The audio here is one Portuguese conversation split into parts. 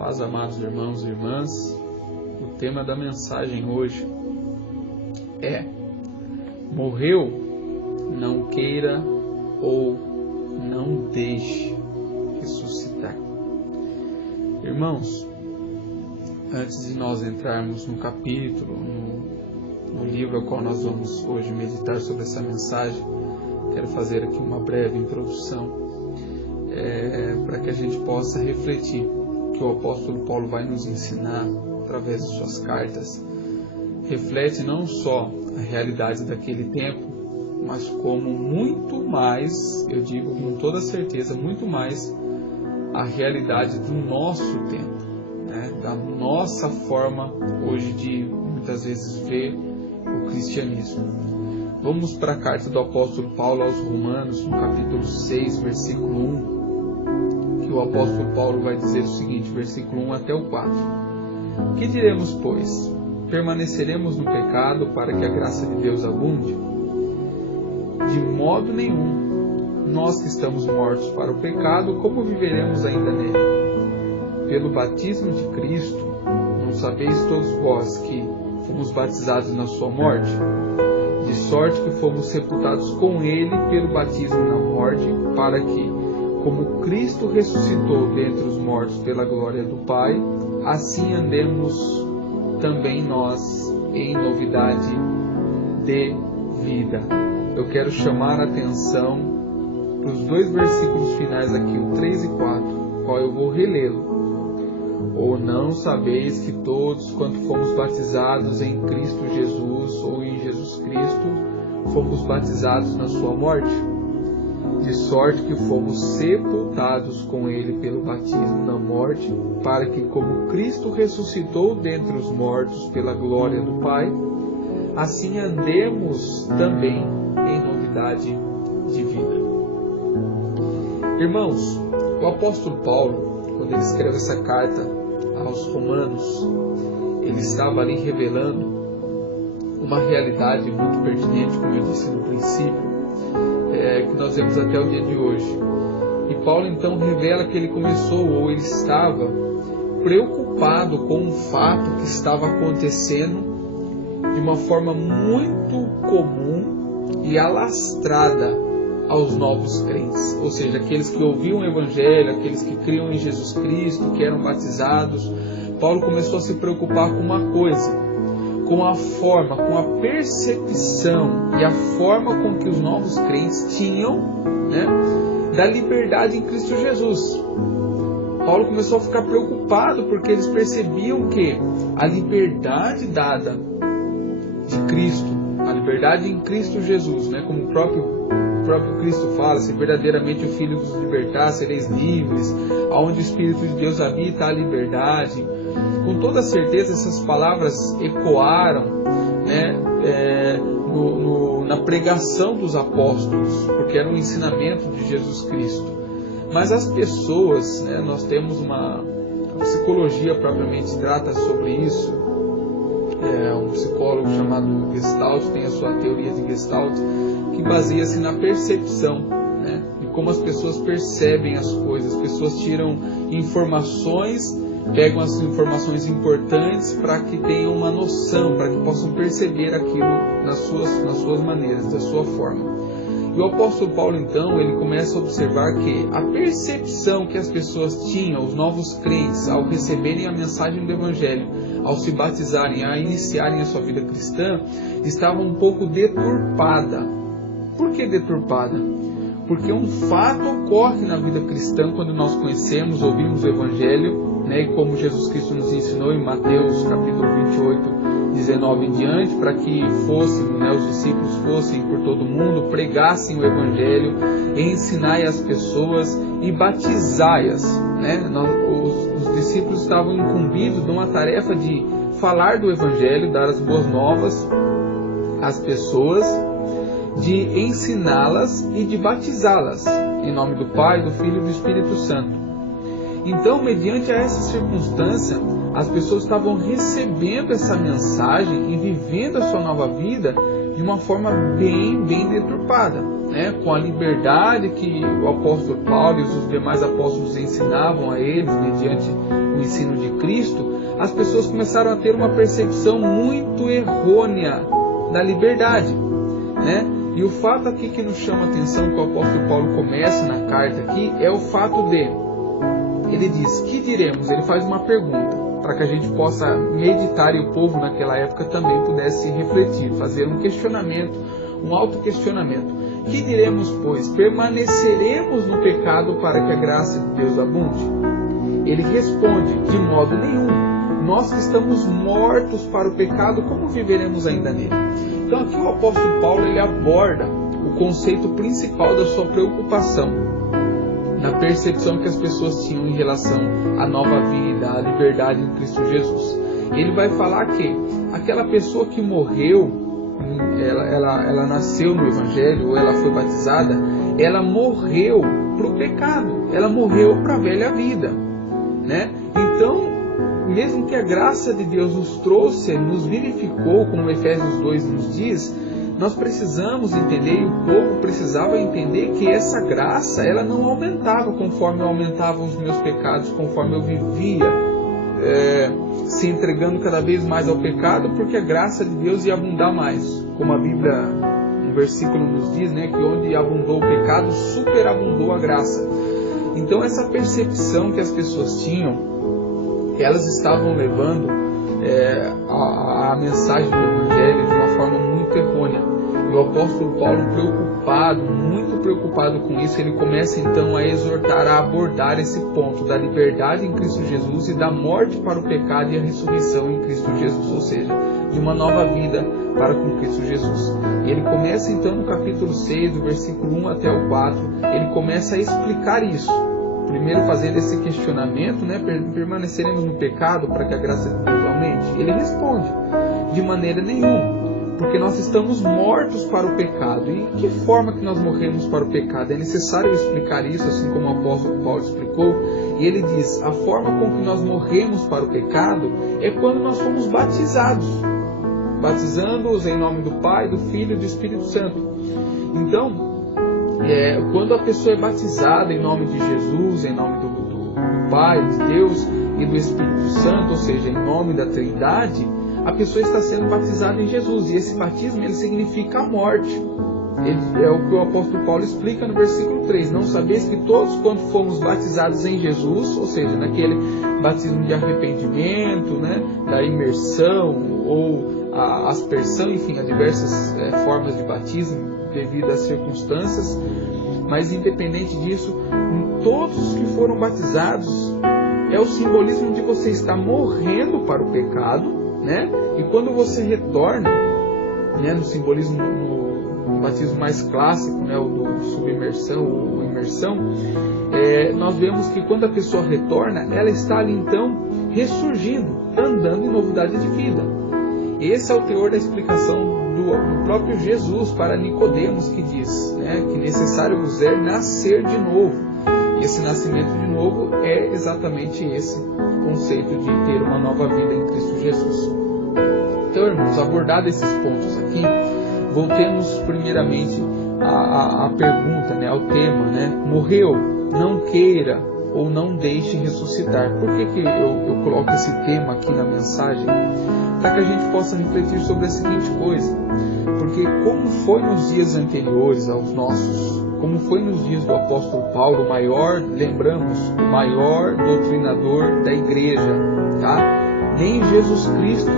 Paz, amados irmãos e irmãs, o tema da mensagem hoje é: morreu, não queira ou não deixe ressuscitar. Irmãos, antes de nós entrarmos no capítulo, no livro ao qual nós vamos hoje meditar sobre essa mensagem, quero fazer aqui uma breve introdução para que a gente possa refletir o que o apóstolo Paulo vai nos ensinar através de suas cartas. Reflete não só a realidade daquele tempo, mas como muito mais, eu digo com toda certeza, muito mais a realidade do nosso tempo, né? Da nossa forma hoje de muitas vezes ver o cristianismo. Vamos para a carta do apóstolo Paulo aos Romanos, no capítulo 6, versículo 1, que o apóstolo Paulo vai dizer o seguinte, versículo 1 até o 4. Que diremos, pois? Permaneceremos no pecado para que a graça de Deus abunde? De modo nenhum. Nós que estamos mortos para o pecado, como viveremos ainda nele? Pelo batismo de Cristo, não sabeis todos vós que fomos batizados na sua morte? De sorte que fomos sepultados com ele pelo batismo na morte, para que, como Cristo ressuscitou dentre os mortos pela glória do Pai, assim andemos também nós em novidade de vida. Eu quero chamar a atenção para os dois versículos finais aqui, o 3 e 4, qual eu vou relê-lo. Ou não sabeis que todos, quanto fomos batizados em Cristo Jesus, ou em Jesus Cristo, fomos batizados na sua morte? De sorte que fomos sepultados com ele pelo batismo na morte, para que, como Cristo ressuscitou dentre os mortos pela glória do Pai, assim andemos também em novidade de vida. Irmãos, o apóstolo Paulo, quando ele escreve essa carta aos Romanos, ele estava ali revelando uma realidade muito pertinente, como eu disse no princípio, que nós vemos até o dia de hoje. E Paulo então revela que ele começou, ou ele estava preocupado com um fato que estava acontecendo de uma forma muito comum e alastrada aos novos crentes, ou seja, aqueles que ouviam o Evangelho, aqueles que criam em Jesus Cristo, que eram batizados. Paulo começou a se preocupar com uma coisa, com a forma, com a percepção e a forma com que os novos crentes tinham, né, da liberdade em Cristo Jesus. Paulo começou a ficar preocupado porque eles percebiam que a liberdade dada de Cristo, a liberdade em Cristo Jesus, né, como o próprio Cristo fala, se verdadeiramente o Filho nos libertar, sereis livres, aonde o Espírito de Deus habita a liberdade. Com toda certeza essas palavras ecoaram, né, na pregação dos apóstolos, porque era um ensinamento de Jesus Cristo. Mas as pessoas, né, nós temos a psicologia propriamente trata sobre isso. Um psicólogo chamado Gestalt tem a sua teoria de Gestalt, que baseia-se na percepção, né, de como as pessoas percebem as coisas. As pessoas tiram informações, pegam as informações importantes para que tenham uma noção, para que possam perceber aquilo nas suas maneiras, da sua forma. E o apóstolo Paulo, então, ele começa a observar que a percepção que as pessoas tinham, os novos crentes, ao receberem a mensagem do Evangelho, ao se batizarem, a iniciarem a sua vida cristã, estava um pouco deturpada. Por que deturpada? Porque um fato ocorre na vida cristã quando nós conhecemos, ouvimos o Evangelho, né, e como Jesus Cristo nos ensinou em Mateus capítulo 28, 19 em diante, para que os discípulos fossem por todo mundo, pregassem o Evangelho, ensinai as pessoas e batizai-as. Né? Os discípulos estavam incumbidos de uma tarefa de falar do Evangelho, dar as boas novas às pessoas, de ensiná-las e de batizá-las, em nome do Pai, do Filho e do Espírito Santo. Então, mediante essa circunstância, as pessoas estavam recebendo essa mensagem e vivendo a sua nova vida de uma forma bem deturpada, né? Com a liberdade que o apóstolo Paulo e os demais apóstolos ensinavam a eles, mediante o o ensino de Cristo, as pessoas começaram a ter uma percepção muito errônea da liberdade, né? E o fato aqui que nos chama a atenção, que o apóstolo Paulo começa na carta aqui, é o fato de, ele diz, que diremos? Ele faz uma pergunta, para que a gente possa meditar e o povo naquela época também pudesse refletir, fazer um questionamento, um autoquestionamento. Que diremos, pois? Permaneceremos no pecado para que a graça de Deus abunde? Ele responde, de modo nenhum. Nós que estamos mortos para o pecado, como viveremos ainda nele? Então aqui o apóstolo Paulo ele aborda o conceito principal da sua preocupação, na percepção que as pessoas tinham em relação à nova vida, à liberdade em Cristo Jesus. Ele vai falar que aquela pessoa que morreu, ela nasceu no Evangelho, ou ela foi batizada, ela morreu para o pecado, ela morreu para a velha vida, né? Então, mesmo que a graça de Deus nos trouxe, nos vivificou, como Efésios 2 nos diz, nós precisamos entender, e o povo precisava entender, que essa graça, ela não aumentava conforme aumentavam os meus pecados, conforme eu vivia se entregando cada vez mais ao pecado, porque a graça de Deus ia abundar mais. Como a Bíblia, um versículo nos diz, né, que onde abundou o pecado, superabundou a graça. Então essa percepção que as pessoas tinham, elas estavam levando a mensagem do Evangelho de uma forma muito errônea. E o apóstolo Paulo, muito preocupado com isso, ele começa então a exortar, a abordar esse ponto da liberdade em Cristo Jesus e da morte para o pecado e a ressurreição em Cristo Jesus, ou seja, de uma nova vida para com Cristo Jesus. E ele começa então no capítulo 6, do versículo 1 até o 4, ele começa a explicar isso. Primeiro fazendo esse questionamento, né, permaneceremos no pecado para que a graça de Deus aumente? Ele responde, de maneira nenhuma, porque nós estamos mortos para o pecado. E que forma que nós morremos para o pecado? É necessário explicar isso, assim como o apóstolo Paulo explicou. E ele diz, a forma com que nós morremos para o pecado é quando nós somos batizados, batizando-os em nome do Pai, do Filho e do Espírito Santo. Então, quando a pessoa é batizada em nome de Jesus, em nome do Pai, de Deus e do Espírito Santo, ou seja, em nome da Trindade, a pessoa está sendo batizada em Jesus. E esse batismo ele significa a morte. É o que o apóstolo Paulo explica no versículo 3. Não sabeis que todos, quando fomos batizados em Jesus, ou seja, naquele batismo de arrependimento, né, da imersão ou a aspersão, enfim, há diversas formas de batismo devido às circunstâncias, mas independente disso, todos os que foram batizados é o simbolismo de você estar morrendo para o pecado, né? E quando você retorna, né, no simbolismo, no batismo mais clássico, né, o do submersão ou imersão, nós vemos que quando a pessoa retorna, ela está ali então ressurgindo, andando em novidade de vida. Esse é o teor da explicação do próprio Jesus para Nicodemos, que diz, né, que necessário vos é nascer de novo. E esse nascimento de novo é exatamente esse conceito de ter uma nova vida em Cristo Jesus. Então, irmãos, abordados esses pontos aqui, voltemos primeiramente à pergunta, né, ao tema, né, morreu, não queira ou não deixe ressuscitar. Por que eu coloco esse tema aqui na mensagem? Para que a gente possa refletir sobre a seguinte coisa. Porque como foi nos dias anteriores aos nossos, como foi nos dias do apóstolo Paulo, o maior doutrinador da igreja, tá? Nem Jesus Cristo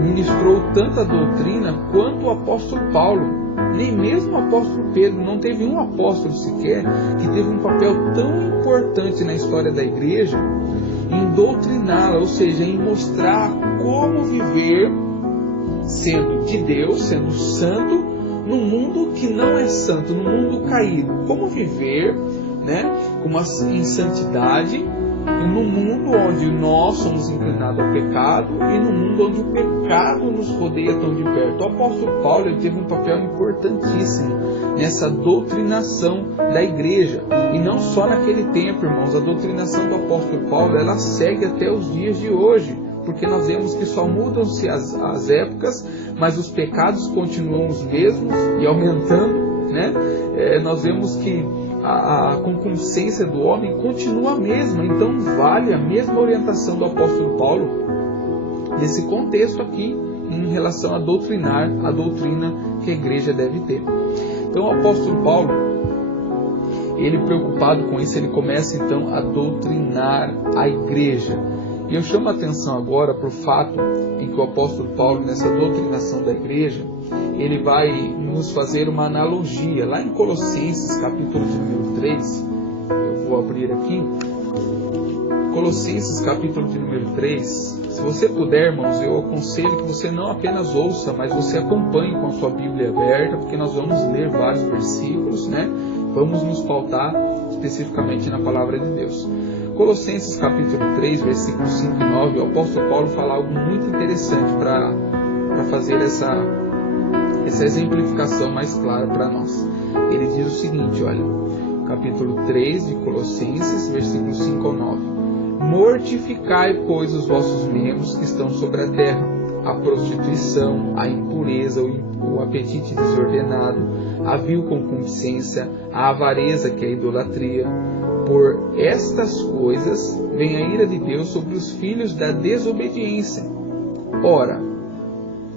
ministrou tanta doutrina quanto o apóstolo Paulo. Nem mesmo o apóstolo Pedro. Não teve um apóstolo sequer que teve um papel tão importante na história da igreja em doutriná-la, ou seja, em mostrar como viver sendo de Deus, sendo santo, num mundo que não é santo, num mundo caído. Como viver, né, em santidade, num mundo onde nós somos inclinados ao pecado e num mundo onde o pecado nos rodeia tão de perto. O apóstolo Paulo ele teve um papel importantíssimo nessa doutrinação da igreja. E não só naquele tempo, irmãos, a doutrinação do apóstolo Paulo ela segue até os dias de hoje. Porque nós vemos que só mudam-se as épocas, mas os pecados continuam os mesmos e aumentando, né? Nós vemos que a concupiscência do homem continua a mesma. Então vale a mesma orientação do apóstolo Paulo nesse contexto aqui, em relação a doutrinar a doutrina que a igreja deve ter. Então o apóstolo Paulo, ele preocupado com isso, ele começa então a doutrinar a igreja. E eu chamo a atenção agora para o fato em que o apóstolo Paulo, nessa doutrinação da igreja, ele vai nos fazer uma analogia. Lá em Colossenses, capítulo de número 3, eu vou abrir aqui, Colossenses, capítulo de número 3, se você puder, irmãos, eu aconselho que você não apenas ouça, mas você acompanhe com a sua Bíblia aberta, porque nós vamos ler vários versículos, né? Vamos nos pautar especificamente na palavra de Deus. Colossenses capítulo 3, versículos 5 e 9, o apóstolo Paulo fala algo muito interessante para fazer essa exemplificação mais clara para nós. Ele diz o seguinte, olha, capítulo 3 de Colossenses, versículos 5 ao 9. Mortificai, pois, os vossos membros que estão sobre a terra, a prostituição, a impureza, o apetite desordenado, a vil concupiscência, a avareza, que é a idolatria. Por estas coisas vem a ira de Deus sobre os filhos da desobediência. Ora,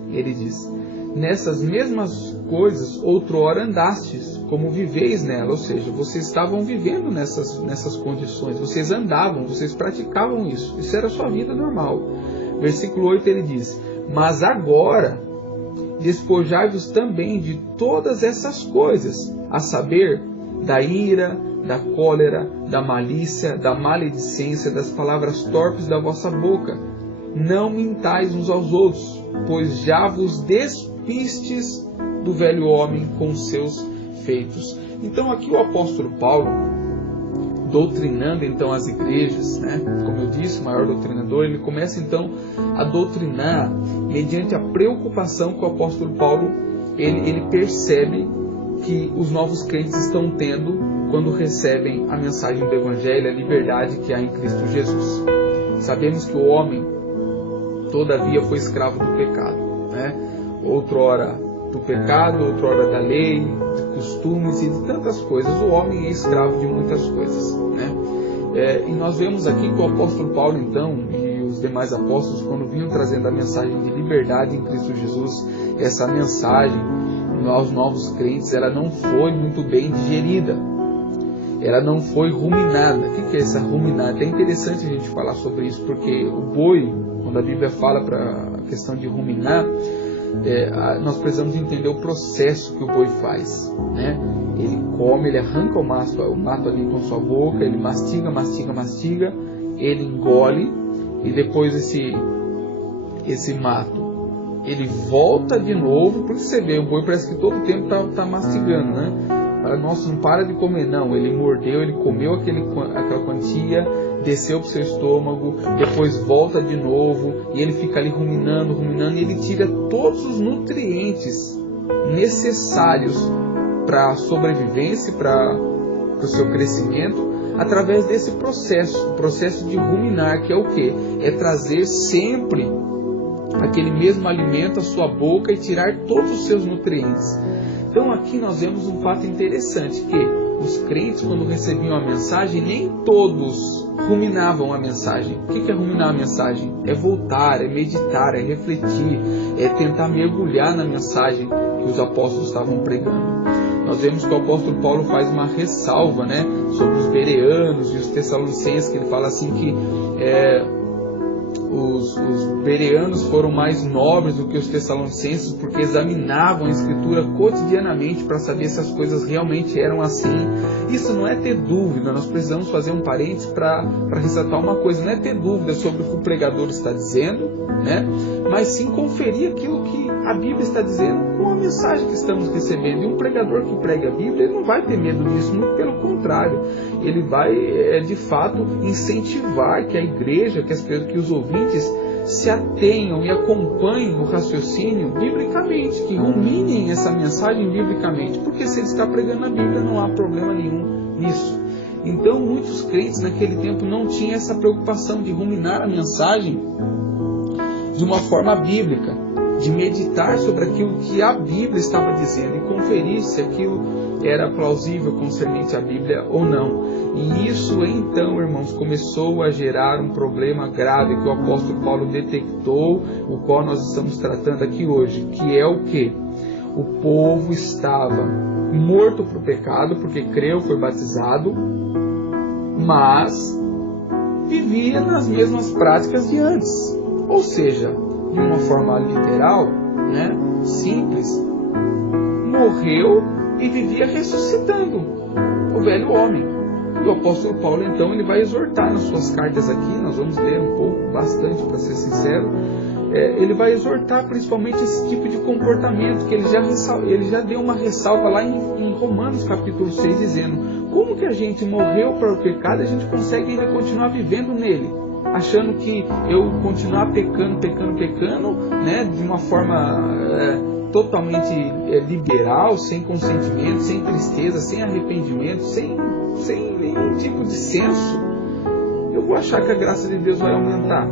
ele diz, nessas mesmas coisas outrora andastes, como viveis nela, ou seja, vocês estavam vivendo nessas condições, vocês andavam, vocês praticavam isso era a sua vida normal. Versículo 8 ele diz, mas agora despojai-vos também de todas essas coisas, a saber, da ira, da cólera, da malícia, da maledicência, das palavras torpes da vossa boca. Não mintais uns aos outros, pois já vos despistes do velho homem com seus feitos. Então aqui o apóstolo Paulo, doutrinando então as igrejas, né? Como eu disse, o maior doutrinador, ele começa então a doutrinar mediante a preocupação que o apóstolo Paulo ele percebe que os novos crentes estão tendo quando recebem a mensagem do Evangelho, a liberdade que há em Cristo Jesus. Sabemos que o homem, todavia, foi escravo do pecado, né? Outrora do pecado, outrora da lei, de costumes e de tantas coisas. O homem é escravo de muitas coisas, né? E nós vemos aqui que o apóstolo Paulo, então, e os demais apóstolos, quando vinham trazendo a mensagem de liberdade em Cristo Jesus, essa mensagem aos novos crentes, ela não foi muito bem digerida. Ela não foi ruminada. O que é essa ruminada? É interessante a gente falar sobre isso, porque o boi, quando a Bíblia fala para a questão de ruminar, nós precisamos entender o processo que o boi faz, né? Ele come, ele arranca o mato ali com sua boca, ele mastiga, ele engole, e depois esse mato ele volta de novo, porque você vê, o boi parece que todo o tempo está mastigando, né? Nossa, não para de comer. Não, ele mordeu, ele comeu aquela quantia, desceu para o seu estômago, depois volta de novo, e ele fica ali ruminando, e ele tira todos os nutrientes necessários para a sobrevivência, para o seu crescimento, através desse processo, o processo de ruminar, que é o quê? É trazer sempre aquele mesmo alimento à sua boca e tirar todos os seus nutrientes. Então aqui nós vemos um fato interessante, que os crentes, quando recebiam a mensagem, nem todos ruminavam a mensagem. O que é ruminar a mensagem? É voltar, é meditar, é refletir, é tentar mergulhar na mensagem que os apóstolos estavam pregando. Nós vemos que o apóstolo Paulo faz uma ressalva, né, sobre os bereanos e os tessalonicenses, que ele fala assim que os bereanos foram mais nobres do que os tessalonicenses, porque examinavam a Escritura cotidianamente para saber se as coisas realmente eram assim. Isso não é ter dúvida, nós precisamos fazer um parênteses para ressaltar uma coisa, não é ter dúvida sobre o que o pregador está dizendo, né? Mas sim conferir aquilo que a Bíblia está dizendo com a mensagem que estamos recebendo. E um pregador que prega a Bíblia, ele não vai ter medo disso, muito pelo contrário, ele vai de fato incentivar que a igreja, que os ouvintes se atenham e acompanhem o raciocínio biblicamente, que ruminem essa mensagem biblicamente, porque se ele está pregando a Bíblia não há problema nenhum nisso. Então muitos crentes naquele tempo não tinham essa preocupação de ruminar a mensagem de uma forma bíblica, de meditar sobre aquilo que a Bíblia estava dizendo e conferir se aquilo era plausível concernente à Bíblia ou não. E isso então, irmãos, começou a gerar um problema grave que o apóstolo Paulo detectou, o qual nós estamos tratando aqui hoje, que é o quê? O povo estava morto para o pecado, porque creu, foi batizado, mas vivia nas mesmas práticas de antes. Ou seja, de uma forma literal, né, simples, morreu e vivia ressuscitando o velho homem. E o apóstolo Paulo, então, ele vai exortar nas suas cartas aqui, nós vamos ler um pouco, bastante, para ser sincero, ele vai exortar principalmente esse tipo de comportamento, que ele já deu uma ressalva lá em Romanos capítulo 6, dizendo: como que a gente morreu para o pecado e a gente consegue ainda continuar vivendo nele? Achando que eu continuar pecando, né, de uma forma totalmente liberal, sem consentimento, sem tristeza, sem arrependimento, sem nenhum tipo de senso, eu vou achar que a graça de Deus vai aumentar.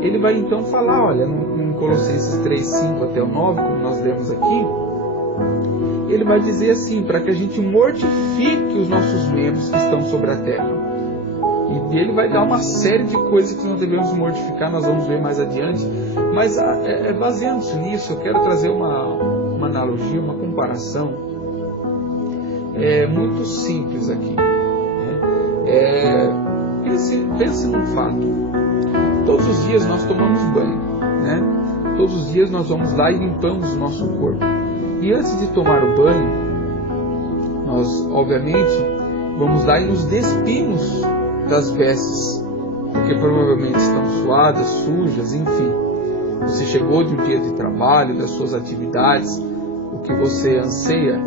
Ele vai então falar, olha, em Colossenses 3, 5 até o 9, como nós lemos aqui, ele vai dizer assim, para que a gente mortifique os nossos membros que estão sobre a terra. E ele vai dar uma série de coisas que nós devemos mortificar, nós vamos ver mais adiante. Mas baseando-se nisso, eu quero trazer uma analogia, uma comparação muito simples aqui. Pense num fato. Todos os dias nós tomamos banho, né? Todos os dias nós vamos lá e limpamos o nosso corpo. E antes de tomar o banho, nós, obviamente, vamos lá e nos despimos das vestes, porque provavelmente estão suadas, sujas, enfim. Você chegou de um dia de trabalho, das suas atividades, o que você anseia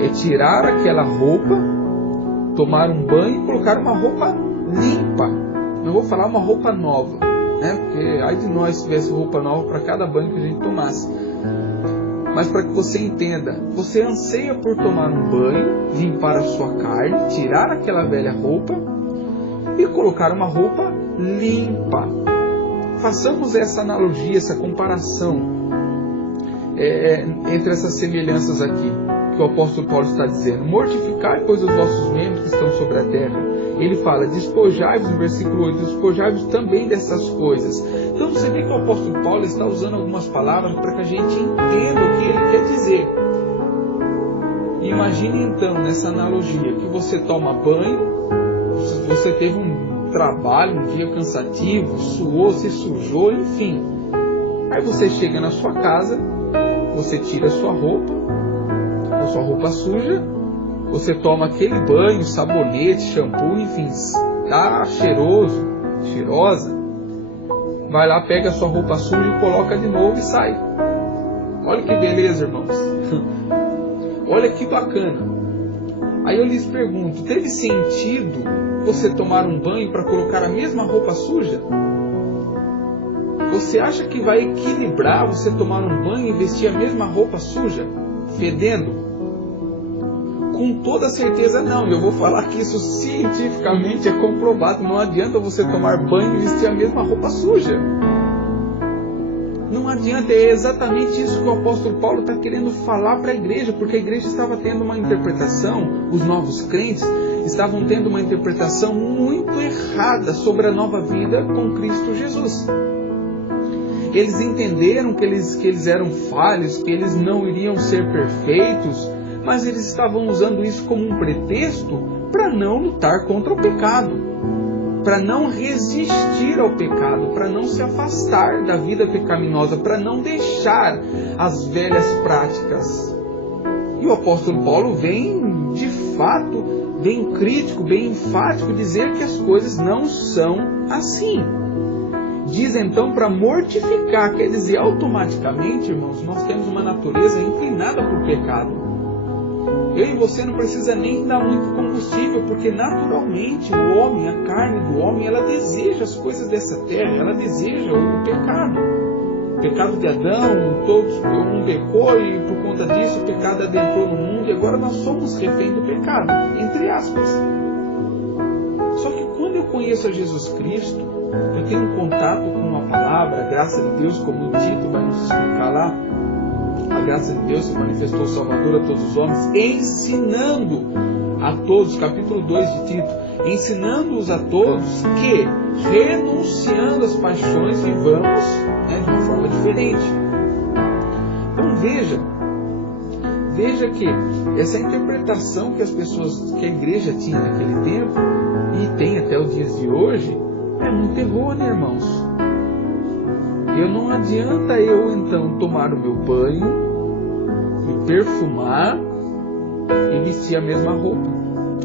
é tirar aquela roupa, tomar um banho e colocar uma roupa limpa. Não vou falar uma roupa nova, né? Porque ai de nós se tivesse roupa nova para cada banho que a gente tomasse. Mas para que você entenda, você anseia por tomar um banho, limpar a sua carne, tirar aquela velha roupa e colocar uma roupa limpa. Façamos essa analogia, essa comparação entre essas semelhanças aqui que o apóstolo Paulo está dizendo. Mortificai, pois, os vossos membros que estão sobre a terra. Ele fala, despojai-vos, no versículo 8, despojai-vos também dessas coisas. Então você vê que o apóstolo Paulo está usando algumas palavras para que a gente entenda o que ele quer dizer. Imagine então, nessa analogia, que você toma banho, você teve um trabalho, um dia cansativo, suou, se sujou, enfim. Aí você chega na sua casa, você tira a sua roupa suja, você toma aquele banho, sabonete, shampoo, enfim, tá cheiroso, cheirosa, vai lá, pega a sua roupa suja e coloca de novo e sai. Olha que beleza, irmãos. Olha que bacana. Aí eu lhes pergunto, teve sentido você tomar um banho para colocar a mesma roupa suja? Você acha que vai equilibrar você tomar um banho e vestir a mesma roupa suja, fedendo? Com toda certeza não. Eu vou falar que isso cientificamente é comprovado. Não adianta você tomar banho e vestir a mesma roupa suja. Não adianta. É exatamente isso que o apóstolo Paulo está querendo falar para a igreja, porque a igreja estava tendo uma interpretação, os novos crentes estavam tendo uma interpretação muito errada sobre a nova vida com Cristo Jesus. Eles entenderam que eles eram falhos, que eles não iriam ser perfeitos, mas eles estavam usando isso como um pretexto para não lutar contra o pecado, para não resistir ao pecado, para não se afastar da vida pecaminosa, para não deixar as velhas práticas. E o apóstolo Paulo vem, de fato, bem crítico, bem enfático, dizer que as coisas não são assim. Diz então para mortificar, quer dizer, automaticamente, irmãos, nós temos uma natureza inclinada para o pecado. Eu e você não precisa nem dar muito combustível, porque naturalmente o homem, a carne do homem, ela deseja as coisas dessa terra, ela deseja o pecado. O pecado de Adão, todos um pecou e por conta disso o pecado adentrou no mundo e agora nós somos refém do pecado, entre aspas. Só que quando eu conheço a Jesus Cristo, eu tenho contato com a palavra, a graça de Deus, como o Tito vai nos explicar lá, a graça de Deus se manifestou o Salvador a todos os homens, ensinando a todos, capítulo 2 de Tito, ensinando-os a todos que, renunciando às paixões, vivamos de uma forma diferente. Então veja que essa interpretação que que a igreja tinha naquele tempo, e tem até os dias de hoje, é muito errônea, irmãos. Não adianta eu então tomar o meu banho, me perfumar e vestir a mesma roupa,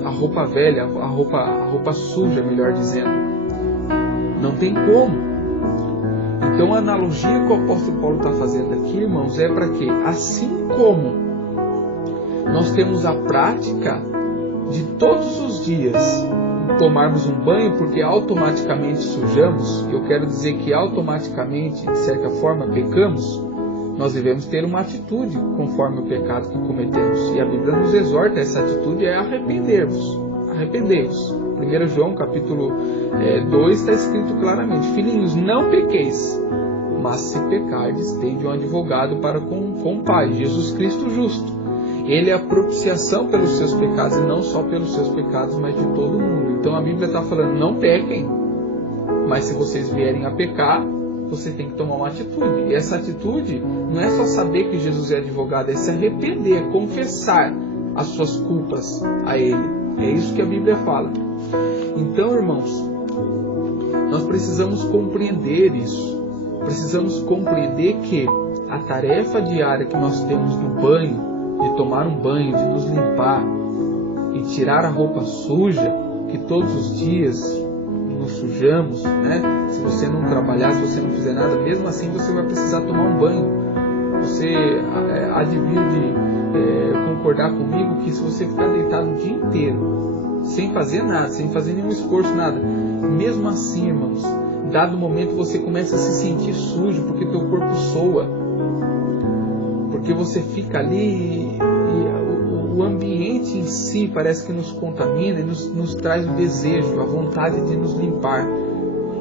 a roupa velha, a roupa suja, melhor dizendo. Não tem como. Então a analogia que o apóstolo Paulo está fazendo aqui, irmãos, é para que, assim como nós temos a prática de todos os dias tomarmos um banho, porque automaticamente sujamos, eu quero dizer que automaticamente, de certa forma, pecamos, nós devemos ter uma atitude conforme o pecado que cometemos. E a Bíblia nos exorta, essa atitude é arrepender-vos. Arrependei-vos. 1 João capítulo 2 está escrito claramente: filhinhos, não pequeis, mas se pecardes, tende um advogado para com o Pai, Jesus Cristo justo. Ele é a propiciação pelos seus pecados, e não só pelos seus pecados, mas de todo mundo. Então a Bíblia está falando, não pequem, mas se vocês vierem a pecar, você tem que tomar uma atitude. E essa atitude não é só saber que Jesus é advogado, é se arrepender, é confessar as suas culpas a Ele. É isso que a Bíblia fala. Então, irmãos, nós precisamos compreender isso. Precisamos compreender que a tarefa diária que nós temos do banho, de tomar um banho, de nos limpar e tirar a roupa suja, que todos os dias nos sujamos, Se você não trabalhar, se você não fizer nada, mesmo assim você vai precisar tomar um banho. Você há de vir de concordar comigo que se você ficar deitado o dia inteiro, sem fazer nada, sem fazer nenhum esforço, nada, mesmo assim, irmãos, dado momento você começa a se sentir sujo, porque teu corpo soa. Porque você fica ali e o ambiente em si parece que nos contamina e nos traz o desejo, a vontade de nos limpar.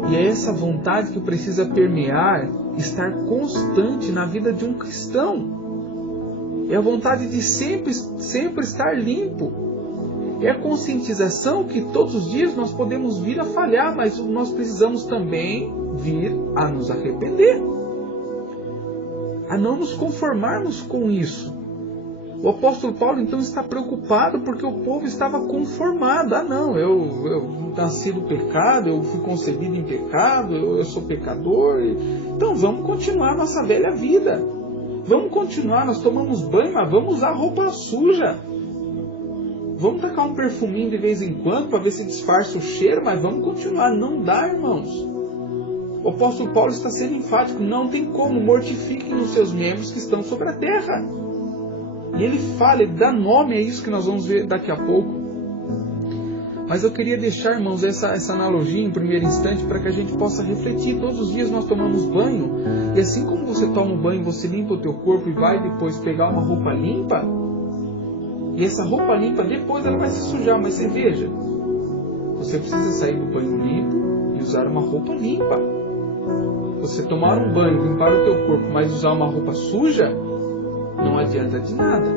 E é essa vontade que precisa permear, estar constante na vida de um cristão. É a vontade de sempre estar limpo. É a conscientização que todos os dias nós podemos vir a falhar, mas nós precisamos também vir a nos arrepender, a não nos conformarmos com isso. O apóstolo Paulo então está preocupado porque o povo estava conformado. Eu nasci do pecado, eu fui concebido em pecado, eu sou pecador. Então vamos continuar nossa velha vida. Vamos continuar, nós tomamos banho, mas vamos usar roupa suja. Vamos tacar um perfuminho de vez em quando para ver se disfarça o cheiro, mas vamos continuar. Não dá, irmãos. O apóstolo Paulo está sendo enfático, não tem como, mortifiquem os seus membros que estão sobre a terra. E ele fala, ele dá nome a isso que nós vamos ver daqui a pouco. Mas eu queria deixar, irmãos, essa analogia em primeiro instante para que a gente possa refletir. Todos os dias nós tomamos banho, e assim como você toma um banho, você limpa o teu corpo e vai depois pegar uma roupa limpa, e essa roupa limpa depois ela vai se sujar, mas você veja, você precisa sair do banho limpo e usar uma roupa limpa. Você tomar um banho, limpar o teu corpo, mas usar uma roupa suja, não adianta de nada.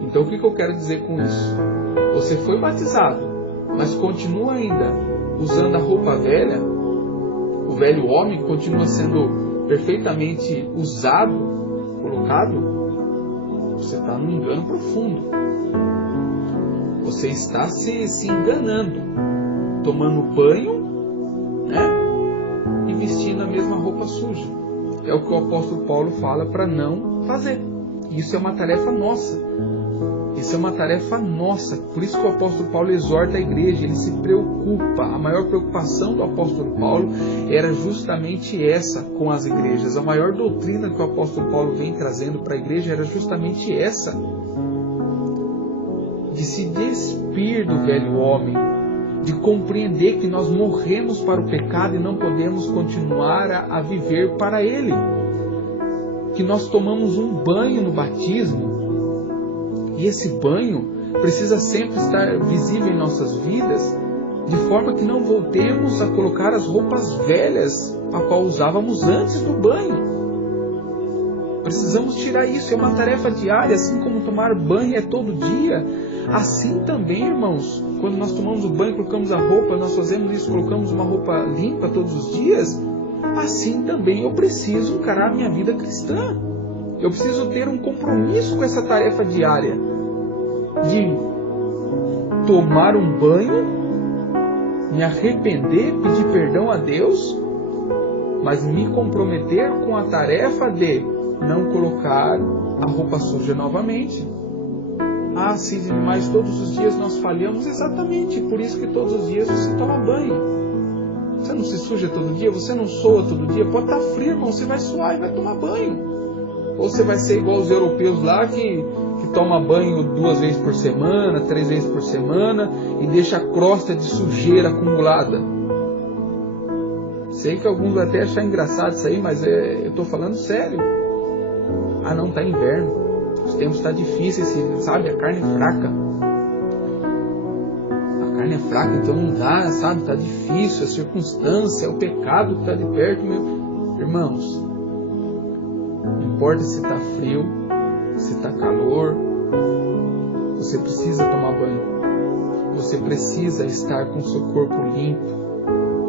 Então o que eu quero dizer com isso? Você foi batizado, mas continua ainda usando a roupa velha, o velho homem continua sendo perfeitamente usado, colocado, você está num engano profundo. Você está se enganando, tomando banho, e vestindo a mesma roupa suja. É o que o apóstolo Paulo fala para não fazer. Isso é uma tarefa nossa. Isso é uma tarefa nossa. Por isso que o apóstolo Paulo exorta a igreja, ele se preocupa. A maior preocupação do apóstolo Paulo era justamente essa com as igrejas. A maior doutrina que o apóstolo Paulo vem trazendo para a igreja era justamente essa. De se despir do velho homem, de compreender que nós morremos para o pecado e não podemos continuar a viver para ele. Que nós tomamos um banho no batismo, e esse banho precisa sempre estar visível em nossas vidas, de forma que não voltemos a colocar as roupas velhas a qual usávamos antes do banho. Precisamos tirar isso, é uma tarefa diária, assim como tomar banho é todo dia. Assim também, irmãos, quando nós tomamos o banho, colocamos a roupa, nós fazemos isso, colocamos uma roupa limpa todos os dias, assim também eu preciso encarar a minha vida cristã. Eu preciso ter um compromisso com essa tarefa diária de tomar um banho, me arrepender, pedir perdão a Deus, mas me comprometer com a tarefa de não colocar a roupa suja novamente. Ah, Sidney, mas todos os dias nós falhamos. Exatamente, por isso que todos os dias você toma banho. Você não se suja todo dia, você não soa todo dia. Pode estar frio, irmão, você vai suar e vai tomar banho. Ou você vai ser igual os europeus lá que toma banho 2 vezes por semana, 3 vezes por semana e deixa a crosta de sujeira acumulada. Sei que alguns vão até achar engraçado isso aí, mas eu estou falando sério. Ah, não, está inverno. Os tempos estão difíceis, sabe? A carne é fraca. A carne é fraca, então não dá, sabe? Está difícil, a circunstância, o pecado que está de perto. Irmãos, não importa se está frio, se está calor, você precisa tomar banho. Você precisa estar com o seu corpo limpo.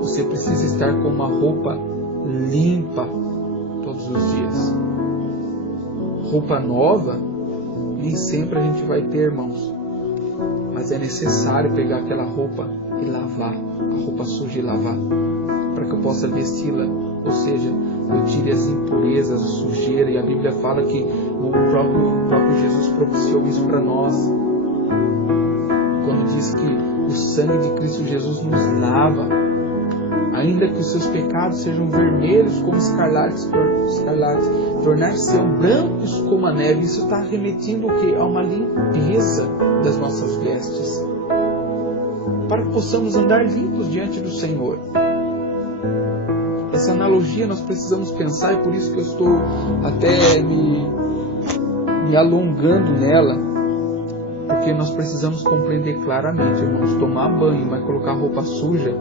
Você precisa estar com uma roupa limpa todos os dias. Roupa nova, nem sempre a gente vai ter, irmãos. Mas é necessário pegar aquela roupa e lavar. A roupa suja e lavar. Para que eu possa vesti-la. Ou seja, eu tire as impurezas, a sujeira. E a Bíblia fala que o próprio Jesus propiciou isso para nós. Quando diz que o sangue de Cristo Jesus nos lava. Ainda que os seus pecados sejam vermelhos como escarlate, tornar-se-ão brancos como a neve. Isso está remetindo o quê? A uma limpeza das nossas vestes. Para que possamos andar limpos diante do Senhor. Essa analogia nós precisamos pensar, e por isso que eu estou até me alongando nela. Porque nós precisamos compreender claramente, irmãos, tomar banho, mas colocar roupa suja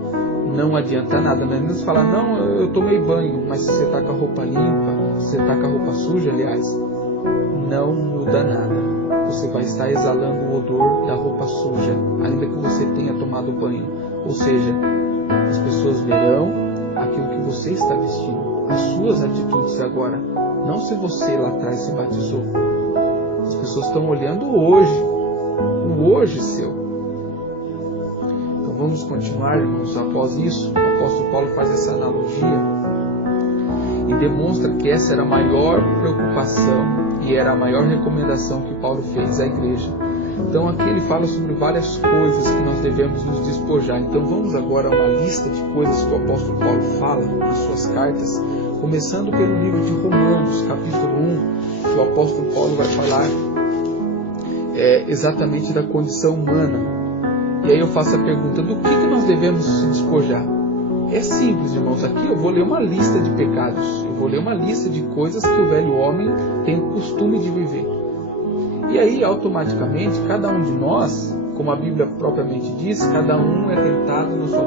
não adianta nada. Não adianta falar, não, eu tomei banho, mas se você está com a roupa limpa, se você está com a roupa suja, aliás, não muda nada. Você vai estar exalando o odor da roupa suja, ainda que você tenha tomado banho. Ou seja, as pessoas verão aquilo que você está vestindo, as suas atitudes agora, não se você lá atrás se batizou. As pessoas estão olhando hoje, o hoje seu. Vamos continuar, irmãos. Após isso, o apóstolo Paulo faz essa analogia e demonstra que essa era a maior preocupação e era a maior recomendação que Paulo fez à igreja. Então aqui ele fala sobre várias coisas que nós devemos nos despojar. Então vamos agora a uma lista de coisas que o apóstolo Paulo fala nas suas cartas, começando pelo livro de Romanos, capítulo 1, que o apóstolo Paulo vai falar exatamente da condição humana. E aí eu faço a pergunta, do que nós devemos se despojar? É simples, irmãos. Aqui eu vou ler uma lista de pecados. Eu vou ler uma lista de coisas que o velho homem tem o costume de viver. E aí, automaticamente, cada um de nós, como a Bíblia propriamente diz, cada um é tentado na sua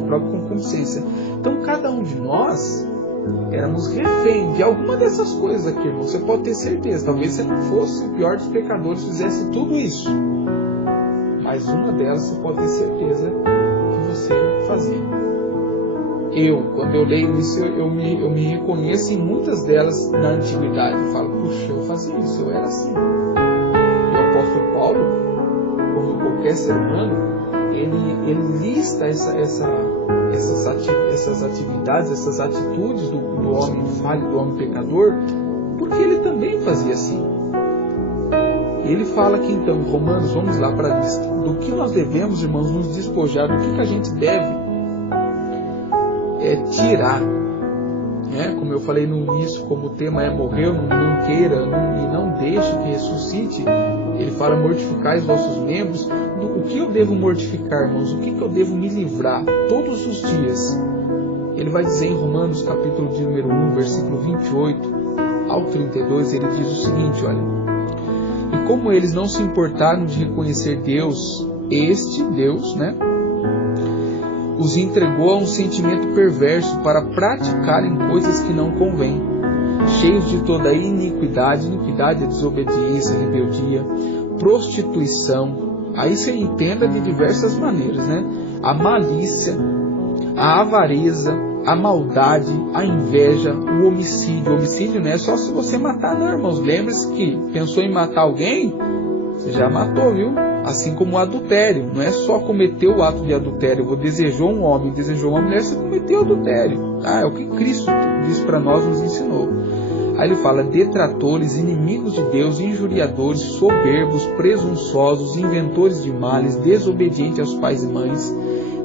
própria concupiscência. Então, cada um de nós éramos refém de alguma dessas coisas aqui, irmão. Você pode ter certeza. Talvez você não fosse o pior dos pecadores, fizesse tudo isso. Mas uma delas você pode ter certeza que você fazia. Quando eu leio isso, eu me reconheço em muitas delas na antiguidade. Eu falo, puxa, eu fazia isso, eu era assim. E o apóstolo Paulo, como qualquer ser humano, ele lista essas atividades, essas atitudes do homem falho, do homem pecador, porque ele também fazia assim. Ele fala aqui então, em Romanos, vamos lá para a lista. Do que nós devemos, irmãos, nos despojar, do que a gente deve tirar. Como eu falei no início, como o tema é morreu, não queira e não deixe que ressuscite. Ele fala, mortificai os vossos membros. O que eu devo mortificar, irmãos? O que eu devo me livrar todos os dias? Ele vai dizer em Romanos, capítulo de número 1, versículo 28 ao 32, ele diz o seguinte, olha. E como eles não se importaram de reconhecer Deus, Deus, os entregou a um sentimento perverso para praticarem coisas que não convêm. cheios de toda iniquidade. Iniquidade é desobediência, rebeldia, prostituição. Aí você entenda de diversas maneiras, né? A malícia, a avareza, a maldade, a inveja, o homicídio. O homicídio não é só se você matar, não, irmãos. Lembre-se que pensou em matar alguém, você já matou, viu? Assim como o adultério. Não é só cometer o ato de adultério. Desejou um homem, desejou uma mulher, você cometeu adultério. É o que Cristo disse para nós, nos ensinou. Aí ele fala: detratores, inimigos de Deus, injuriadores, soberbos, presunçosos, inventores de males, desobedientes aos pais e mães,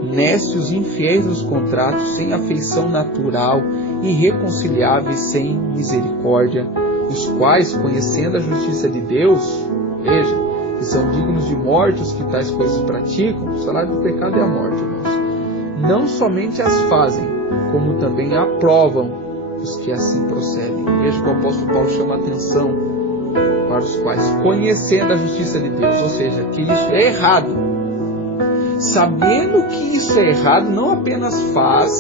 nécios, infiéis nos contratos, sem afeição natural, irreconciliáveis, sem misericórdia, os quais, conhecendo a justiça de Deus, veja, que são dignos de morte os que tais coisas praticam. O salário do pecado é a morte, irmãos. Não somente as fazem, como também aprovam os que assim procedem. Veja que o apóstolo Paulo chama a atenção para os quais, conhecendo a justiça de Deus, ou seja, que isso é errado, sabendo que isso é errado, não apenas faz,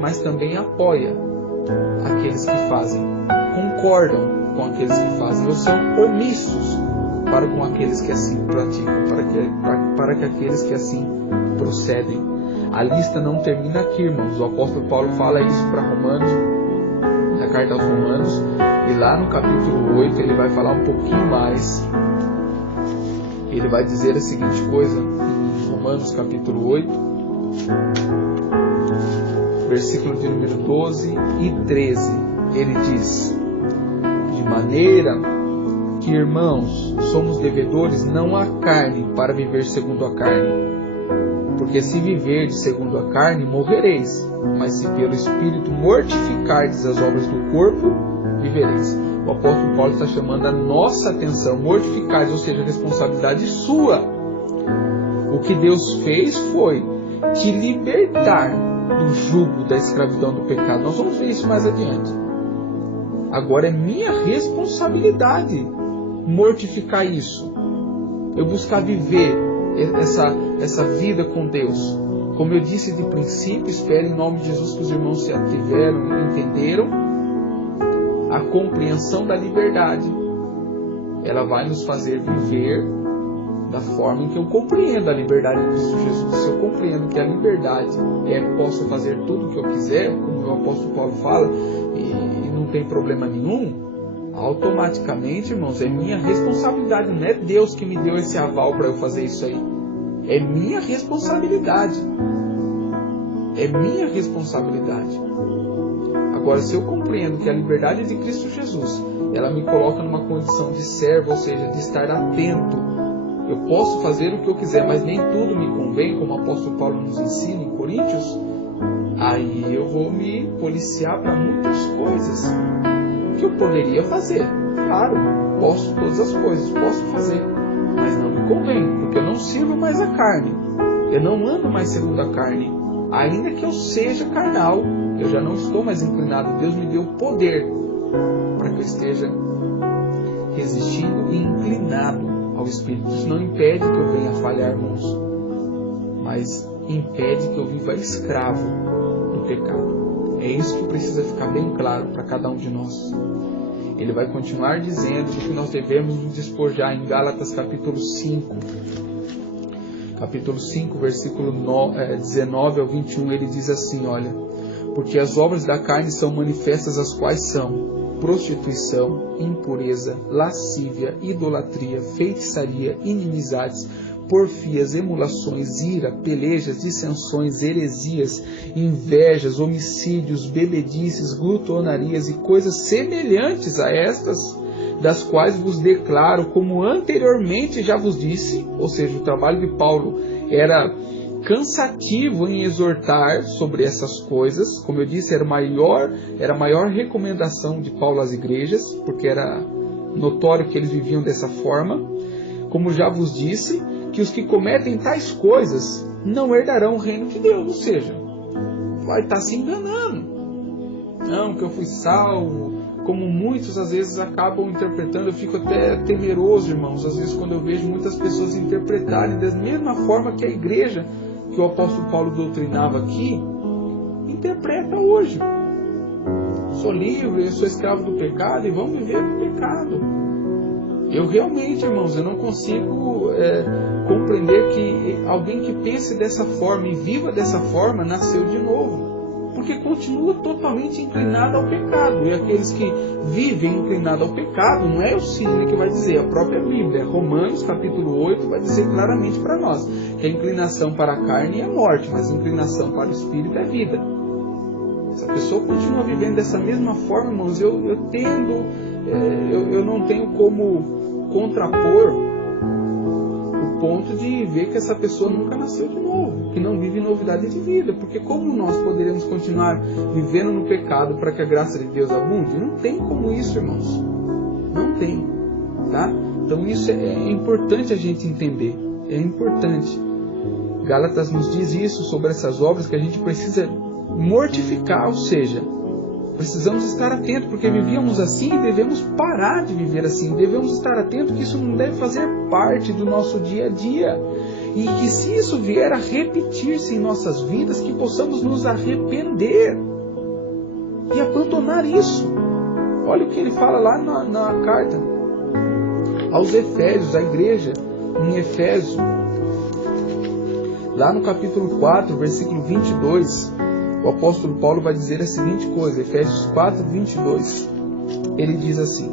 mas também apoia aqueles que fazem, concordam com aqueles que fazem, ou são omissos para com aqueles que assim praticam, para que aqueles que assim procedem. A lista não termina aqui, irmãos. O apóstolo Paulo fala isso para Romanos, na carta aos Romanos, e lá no capítulo 8 ele vai falar um pouquinho mais. Ele vai dizer a seguinte coisa, em Romanos capítulo 8, versículo de número 12 e 13. Ele diz: de maneira que, irmãos, somos devedores não à carne, para viver segundo a carne. Porque se viverdes segundo a carne, morrereis. Mas se pelo Espírito mortificardes as obras do corpo, vivereis. O apóstolo Paulo está chamando a nossa atenção. Mortificardes, ou seja, responsabilidade sua. O que Deus fez foi te libertar do jugo da escravidão do pecado. Nós vamos ver isso mais adiante. Agora é minha responsabilidade mortificar isso. Eu buscar viver essa vida com Deus. Como eu disse de princípio, espero em nome de Jesus que os irmãos se ativeram e entenderam a compreensão da liberdade. Ela vai nos fazer viver da forma em que eu compreendo a liberdade de Cristo Jesus. Se eu compreendo que a liberdade posso fazer tudo o que eu quiser, como o apóstolo Paulo fala, e não tem problema nenhum, automaticamente, irmãos, é minha responsabilidade. Não é Deus que me deu esse aval para eu fazer isso aí. É minha responsabilidade. É minha responsabilidade. Agora, se eu compreendo que a liberdade de Cristo Jesus, ela me coloca numa condição de servo, ou seja, de estar atento. Eu posso fazer o que eu quiser, mas nem tudo me convém, como o apóstolo Paulo nos ensina em Coríntios. Aí eu vou me policiar para muitas coisas que eu poderia fazer. Claro, posso todas as coisas, posso fazer, mas não me convém, porque eu não sirvo mais a carne, eu não ando mais segundo a carne. Ainda que eu seja carnal, eu já não estou mais inclinado. Deus me deu poder para que eu esteja resistindo e inclinado ao Espírito. Isso não impede que eu venha falhar, irmãos, mas impede que eu viva escravo do pecado. É isso que precisa ficar bem claro para cada um de nós. Ele vai continuar dizendo que nós devemos nos despojar em Gálatas capítulo 5. Capítulo 5, versículo 19 ao 21, ele diz assim, olha: porque as obras da carne são manifestas, as quais são prostituição, impureza, lascívia, idolatria, feitiçaria, inimizades, porfias, emulações, ira, pelejas, dissensões, heresias, invejas, homicídios, bebedices, glutonarias e coisas semelhantes a estas, das quais vos declaro, como anteriormente já vos disse. Ou seja, o trabalho de Paulo era cansativo em exortar sobre essas coisas. Como eu disse, era a maior recomendação de Paulo às igrejas, porque era notório que eles viviam dessa forma. Como já vos disse, que os que cometem tais coisas não herdarão o reino de Deus. Ou seja, vai estar se enganando. Não, que eu fui salvo. Como muitos às vezes acabam interpretando, eu fico até temeroso, irmãos, às vezes quando eu vejo muitas pessoas interpretarem da mesma forma que a igreja, que o apóstolo Paulo doutrinava aqui, interpreta hoje. sou livre, eu sou escravo do pecado e vamos viver no pecado. Eu realmente, irmãos, eu não consigo compreender que alguém que pense dessa forma e viva dessa forma nasceu de novo. Porque continua totalmente inclinado ao pecado. E aqueles que vivem inclinado ao pecado, não é o Sidney que vai dizer, a própria Bíblia. Romanos capítulo 8 vai dizer claramente para nós que a inclinação para a carne é morte, mas a inclinação para o Espírito é vida. Se a pessoa continua vivendo dessa mesma forma, irmãos, eu não tenho como contrapor o ponto de ver que essa pessoa nunca nasceu de novo, que não vive novidade de vida. Porque como nós poderemos continuar vivendo no pecado para que a graça de Deus abunde? Não tem como isso, irmãos. Não tem. Tá? Então isso é importante a gente entender. É importante. Gálatas nos diz isso sobre essas obras que a gente precisa mortificar, ou seja, precisamos estar atentos, porque vivíamos assim e devemos parar de viver assim. Devemos estar atentos que isso não deve fazer parte do nosso dia a dia. E que se isso vier a repetir-se em nossas vidas, que possamos nos arrepender e abandonar isso. Olha o que ele fala lá na carta aos Efésios, a igreja em Efésio, lá no capítulo 4, versículo 22, o apóstolo Paulo vai dizer a seguinte coisa, Efésios 4, 22. Ele diz assim: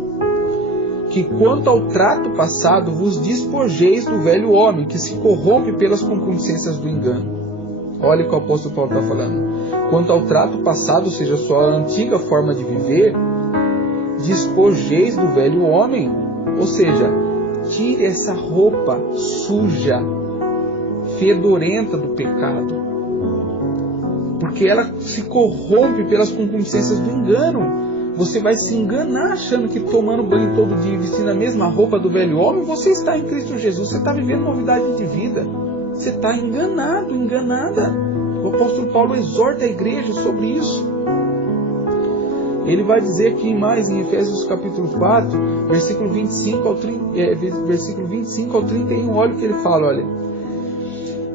que quanto ao trato passado vos despojeis do velho homem, que se corrompe pelas concupiscências do engano. Olha o que o apóstolo Paulo está falando. Quanto ao trato passado, ou seja, a sua antiga forma de viver, despojeis do velho homem, ou seja, tire essa roupa suja, fedorenta do pecado, porque ela se corrompe pelas concupiscências do engano. Você vai se enganar achando que tomando banho todo dia e vestindo a mesma roupa do velho homem, você está em Cristo Jesus, você está vivendo novidade de vida. Você está enganado, enganada. O apóstolo Paulo exorta a igreja sobre isso. Ele vai dizer aqui mais em Efésios capítulo 4, versículo 25 ao 31, olha o que ele fala, olha.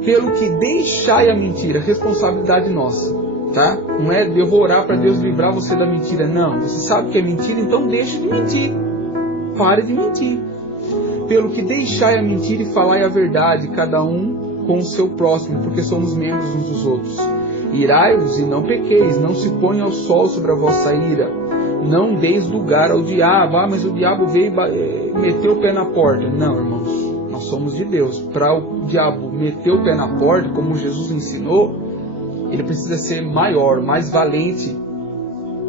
Pelo que deixai a mentira, responsabilidade nossa. Tá? Não é eu vou orar para Deus livrar você da mentira. Não, você sabe que é mentira, então deixe de mentir. Pare de mentir. Pelo que deixai a mentira e falai a verdade, cada um com o seu próximo, porque somos membros uns dos outros. Irai-vos e não pequeis, não se ponha ao sol sobre a vossa ira. Não deis lugar ao diabo. Ah, mas o diabo veio e meteu o pé na porta. Não, irmãos, nós somos de Deus. Para o diabo meter o pé na porta, como Jesus ensinou, ele precisa ser maior, mais valente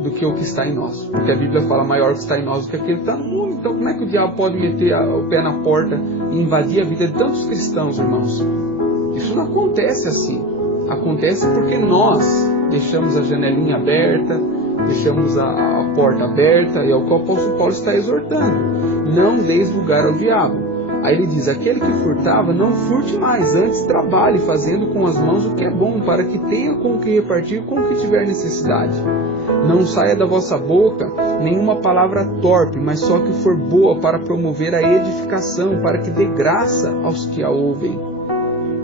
do que o que está em nós. Porque a Bíblia fala maior que está em nós do que aquele que está no mundo. Então como é que o diabo pode meter o pé na porta e invadir a vida de tantos cristãos, irmãos? Isso não acontece assim. Acontece porque nós deixamos a janelinha aberta, deixamos a porta aberta, e é o que o apóstolo Paulo está exortando. Não deis lugar ao diabo. Aí ele diz, aquele que furtava, não furte mais, antes trabalhe, fazendo com as mãos o que é bom, para que tenha com o que repartir com o que tiver necessidade. Não saia da vossa boca nenhuma palavra torpe, mas só que for boa para promover a edificação, para que dê graça aos que a ouvem.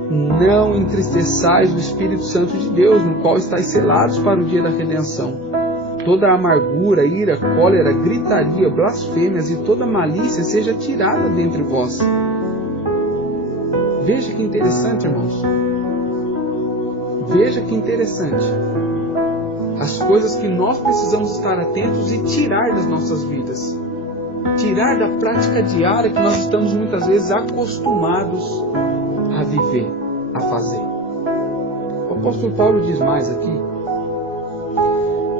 Não entristeçais o Espírito Santo de Deus, no qual estáis selados para o dia da redenção. Toda amargura, ira, cólera, gritaria, blasfêmias e toda malícia seja tirada dentre vós. Veja que interessante, irmãos. Veja que interessante. As coisas que nós precisamos estar atentos e tirar das nossas vidas. Tirar da prática diária que nós estamos muitas vezes acostumados a viver, a fazer. O apóstolo Paulo diz mais aqui.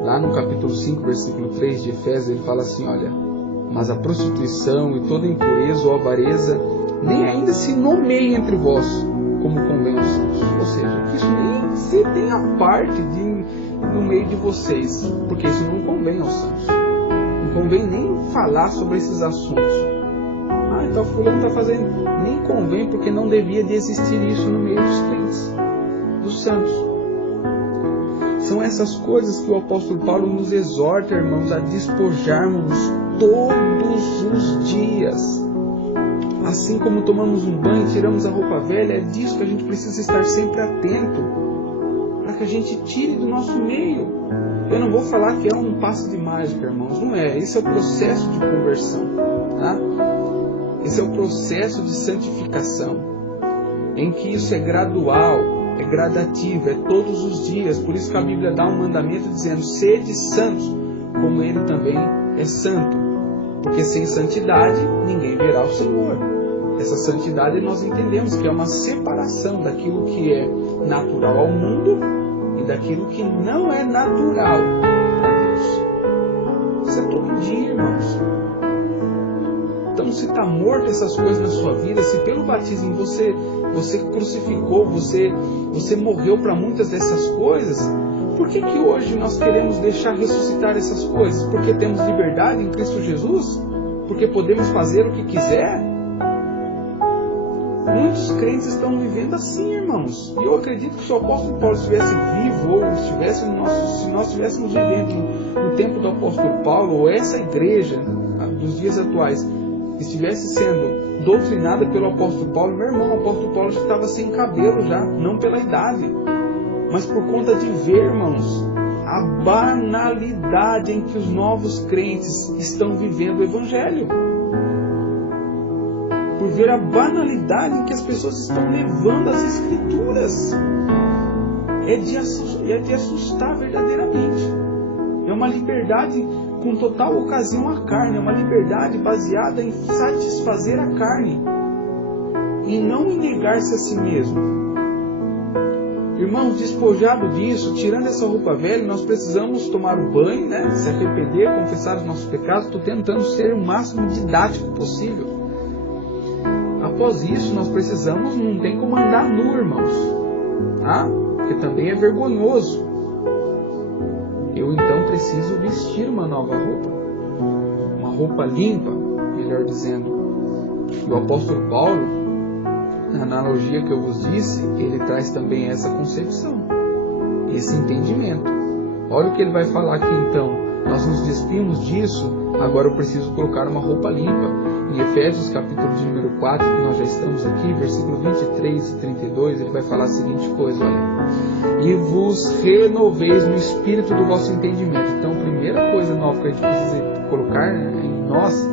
Lá no capítulo 5, versículo 3 de Efésios, ele fala assim, olha, mas a prostituição e toda impureza ou avareza nem ainda se nomeie entre vós, como convém aos santos. Ou seja, que isso nem se tenha parte no meio de vocês, porque isso não convém aos santos. Não convém nem falar sobre esses assuntos. Ah, então fulano está fazendo. Nem convém, porque não devia de existir isso no meio dos crentes, dos santos. São essas coisas que o apóstolo Paulo nos exorta, irmãos, a despojarmos todos os dias. Assim como tomamos um banho e tiramos a roupa velha, é disso que a gente precisa estar sempre atento, para que a gente tire do nosso meio. Eu não vou falar que é um passe de mágica, irmãos, não é. Esse é o processo de conversão, tá? Esse é o processo de santificação, em que isso é gradual, é gradativo, é todos os dias. Por isso que a Bíblia dá um mandamento dizendo: sede santos, como Ele também é santo. Porque sem santidade ninguém verá o Senhor. Essa santidade nós entendemos que é uma separação daquilo que é natural ao mundo e daquilo que não é natural a Deus. Isso é todo dia, irmãos. Então, se está morto essas coisas na sua vida, se pelo batismo você crucificou, você morreu para muitas dessas coisas, por que hoje nós queremos deixar ressuscitar essas coisas? Porque temos liberdade em Cristo Jesus? Porque podemos fazer o que quiser? Muitos crentes estão vivendo assim, irmãos. E eu acredito que se o apóstolo Paulo estivesse vivo, ou se nós estivéssemos vivendo no tempo do apóstolo Paulo, ou essa igreja dos dias atuais estivesse sendo doutrinada pelo apóstolo Paulo, meu irmão, o apóstolo Paulo já estava sem cabelo já, não pela idade, mas por conta de ver, irmãos, a banalidade em que os novos crentes estão vivendo o Evangelho. Por ver a banalidade em que as pessoas estão levando as Escrituras. É de assustar verdadeiramente. É uma liberdade com total ocasião à carne. É uma liberdade baseada em satisfazer a carne. E não em negar-se a si mesmo. Irmãos, despojado disso, tirando essa roupa velha, nós precisamos tomar o banho, né? Se arrepender, confessar os nossos pecados. Estou tentando ser o máximo didático possível. Após isso, nós precisamos, não tem como andar nu, irmãos. Tá? Porque também é vergonhoso. Eu então preciso vestir uma nova roupa. Uma roupa limpa, melhor dizendo. E o apóstolo Paulo, na analogia que eu vos disse, ele traz também essa concepção, esse entendimento. Olha o que ele vai falar aqui então. Nós nos despimos disso, agora eu preciso colocar uma roupa limpa. Em Efésios capítulo de número 4, que nós já estamos aqui, versículo 23 e 32, ele vai falar a seguinte coisa, olha: e vos renoveis no espírito do vosso entendimento. Então, a primeira coisa nova que a gente precisa colocar em nós